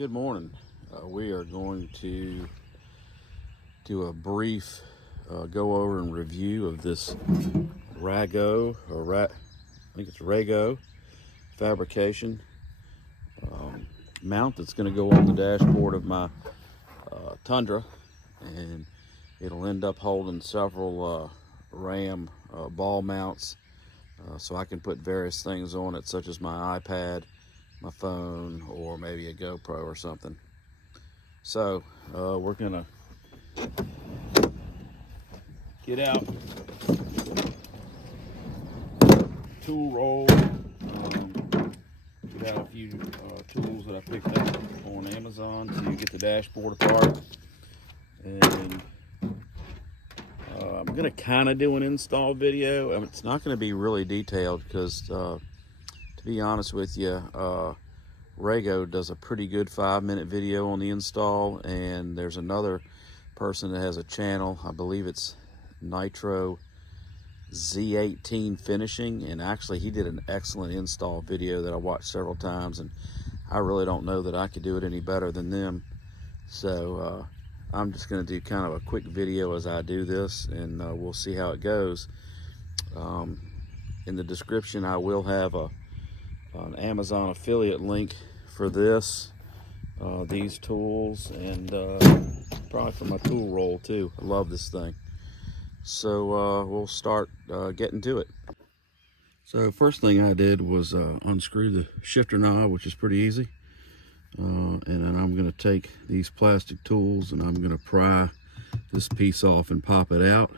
Good morning. We are going to do a brief go over and review of this Rago, I think it's Rago Fabrication mount that's going to go on the dashboard of my Tundra, and it'll end up holding several RAM ball mounts, so I can put various things on it, such as my iPad, my phone, or maybe a GoPro or something. So we're gonna get out tool roll, get out a few tools that I picked up on Amazon to get the dashboard apart, and I'm gonna kind of do an install video. It's not going to be really detailed because to be honest with you, Rago does a pretty good 5-minute video on the install, and there's another person that has a channel, I believe it's Nitro Z18 Finishing, and actually he did an excellent install video that I watched several times, and I really don't know that I could do it any better than them. So I'm just going to do kind of a quick video as I do this, and we'll see how it goes. In the description I will have an Amazon affiliate link for this, these tools, and probably for my tool roll too. I love this thing. So we'll start getting to it. So first thing I did was unscrew the shifter knob, which is pretty easy. And then I'm going to take these plastic tools and I'm going to pry this piece off and pop it out.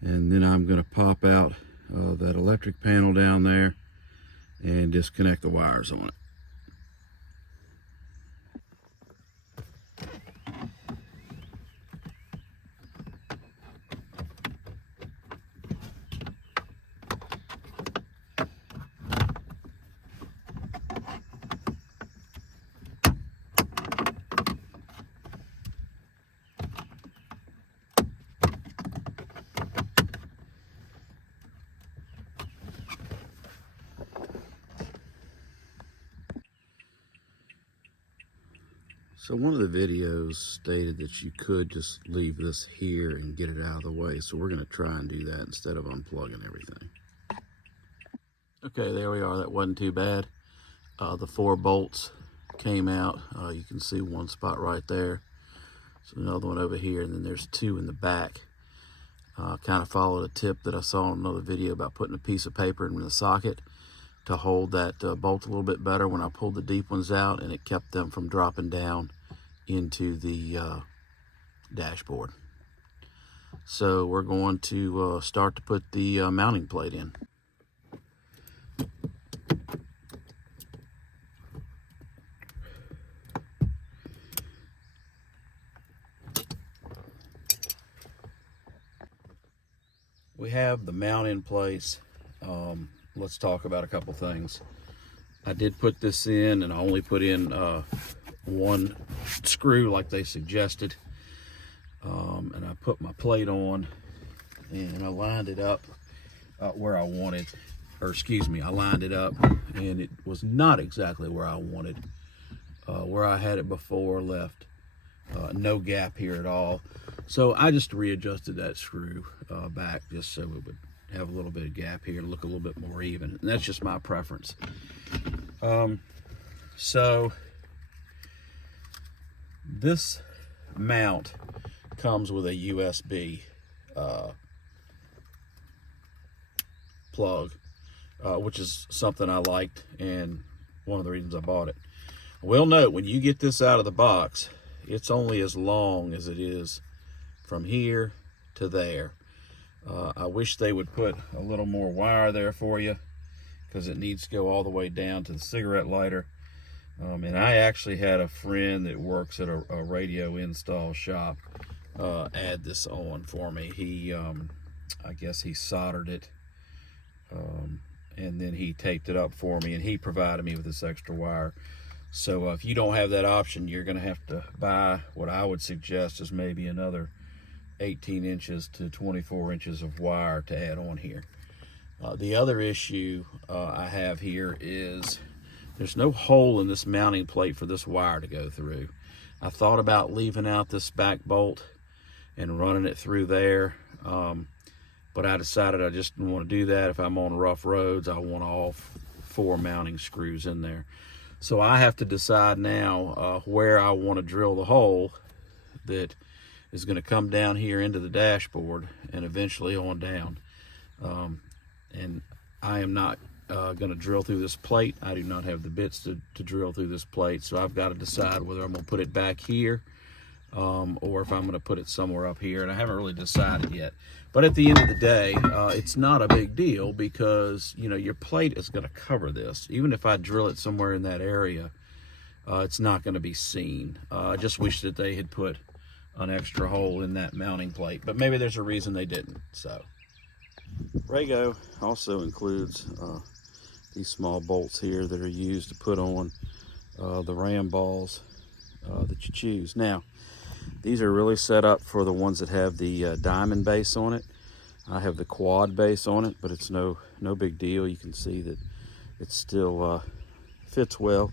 And then I'm going to pop out that electric panel down there and disconnect the wires on it. So one of the videos stated that you could just leave this here and get it out of the way. So we're going to try and do that instead of unplugging everything. Okay, there we are. That wasn't too bad. The 4 bolts came out. You can see one spot right there. So another one over here, and then there's 2 in the back. Kind of followed a tip that I saw in another video about putting a piece of paper in the socket to hold that bolt a little bit better when I pulled the deep ones out, and it kept them from dropping down into the dashboard. So we're going to start to put the mounting plate in. We have the mount in place. Let's talk about a couple things. I did put this in, and I only put in 1 screw like they suggested. And I put my plate on, and I lined it up where I wanted, or excuse me, I lined it up, and it was not exactly where I wanted. Where I had it before left no gap here at all. So I just readjusted that screw back just so it would have a little bit of gap here, look a little bit more even, and that's just my preference. So this mount comes with a USB plug, which is something I liked and one of the reasons I bought it. Well, note, when you get this out of the box, it's only as long as it is from here to there. I wish they would put a little more wire there for you, because it needs to go all the way down to the cigarette lighter. And I actually had a friend that works at a radio install shop add this on for me. He, I guess he soldered it, and then he taped it up for me, and he provided me with this extra wire. So if you don't have that option, you're going to have to buy what I would suggest is maybe another 18 inches to 24 inches of wire to add on here. The other issue I have here is there's no hole in this mounting plate for this wire to go through. I thought about leaving out this back bolt and running it through there, but I decided I just didn't want to do that. If I'm on rough roads, I want all 4 mounting screws in there. So I have to decide now where I want to drill the hole that is going to come down here into the dashboard and eventually on down. And I am not going to drill through this plate. I do not have the bits to drill through this plate, so I've got to decide whether I'm going to put it back here or if I'm going to put it somewhere up here, and I haven't really decided yet. But at the end of the day, it's not a big deal because, you know, your plate is going to cover this. Even if I drill it somewhere in that area, it's not going to be seen. I just wish that they had put an extra hole in that mounting plate, but maybe there's a reason they didn't. So Rago also includes these small bolts here that are used to put on the ram balls that you choose. Now, these are really set up for the ones that have the diamond base on it. I have the quad base on it, but it's no big deal. You can see that it still fits well.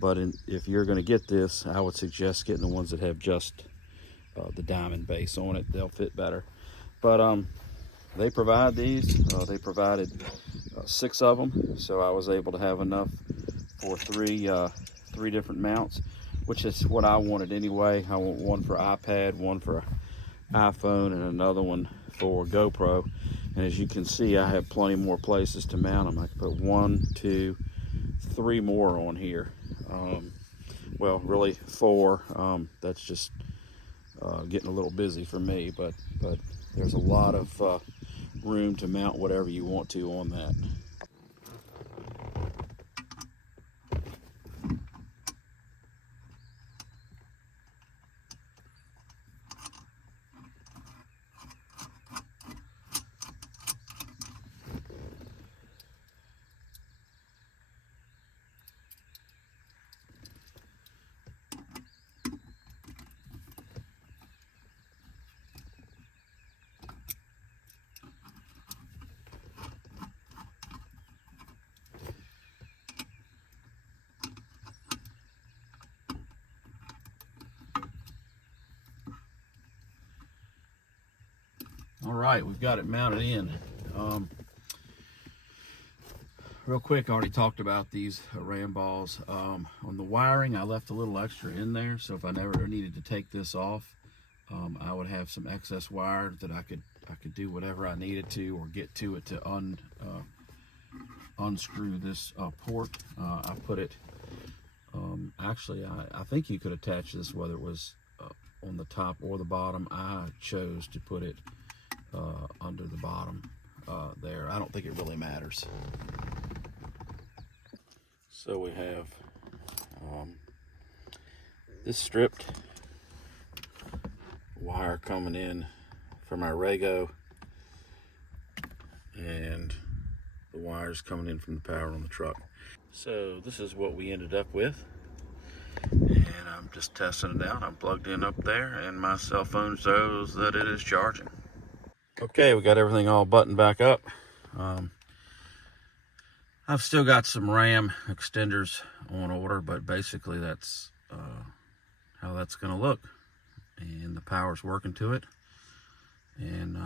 But if you're going to get this, I would suggest getting the ones that have just the diamond base on it. They'll fit better. But they provide these. They provided 6 of them, so I was able to have enough for three different mounts, which is what I wanted anyway. I want one for iPad, one for iPhone, and another one for GoPro. And as you can see, I have plenty more places to mount them. I can put 1, 2, 3 more on here. Well, really 4. That's just getting a little busy for me, but there's a lot of room to mount whatever you want to on that. All right, we've got it mounted in. Real quick, I already talked about these ram balls. On the wiring, I left a little extra in there, so if I never needed to take this off, I would have some excess wire that I could do whatever I needed to, or get to it to unscrew this port. I put it. Actually, I think you could attach this whether it was on the top or the bottom. I chose to put it under the bottom there. I don't think it really matters. So we have this stripped wire coming in from our Rago, and the wires coming in from the power on the truck. So this is what we ended up with, and I'm just testing it out. I'm plugged in up there, and my cell phone shows that it is charging. Okay, we got everything all buttoned back up. I've still got some RAM extenders on order, but basically that's how that's going to look. And the power's working to it, and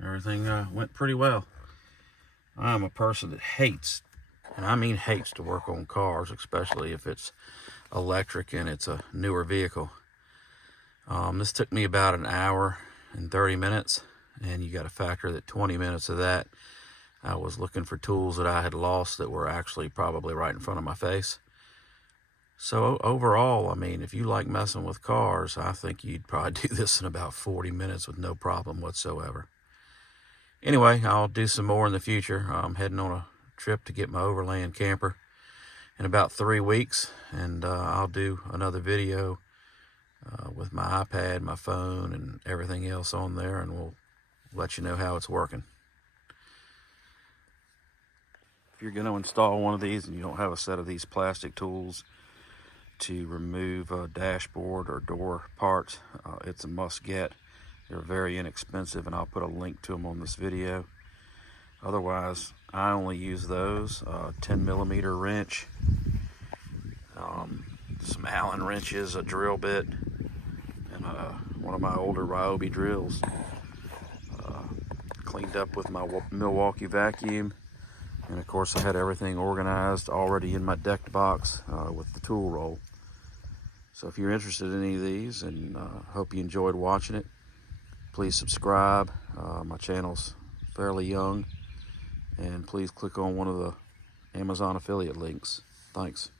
everything went pretty well. I'm a person that hates, and I mean hates, to work on cars, especially if it's electric and it's a newer vehicle. This took me about an hour and 30 minutes. And you got to factor that 20 minutes of that, I was looking for tools that I had lost that were actually probably right in front of my face. So overall, I mean, if you like messing with cars, I think you'd probably do this in about 40 minutes with no problem whatsoever. Anyway, I'll do some more in the future. I'm heading on a trip to get my overland camper in about 3 weeks, and I'll do another video with my iPad, my phone, and everything else on there, and we'll let you know how it's working. If you're going to install one of these and you don't have a set of these plastic tools to remove a dashboard or door parts, it's a must get. They're very inexpensive, and I'll put a link to them on this video. Otherwise, I only use those. 10mm wrench, some Allen wrenches, a drill bit, and one of my older Ryobi drills. Cleaned up with my Milwaukee vacuum, and of course I had everything organized already in my decked box with the tool roll. So if you're interested in any of these, and hope you enjoyed watching it, please subscribe. My channel's fairly young, and please click on one of the Amazon affiliate links. Thanks.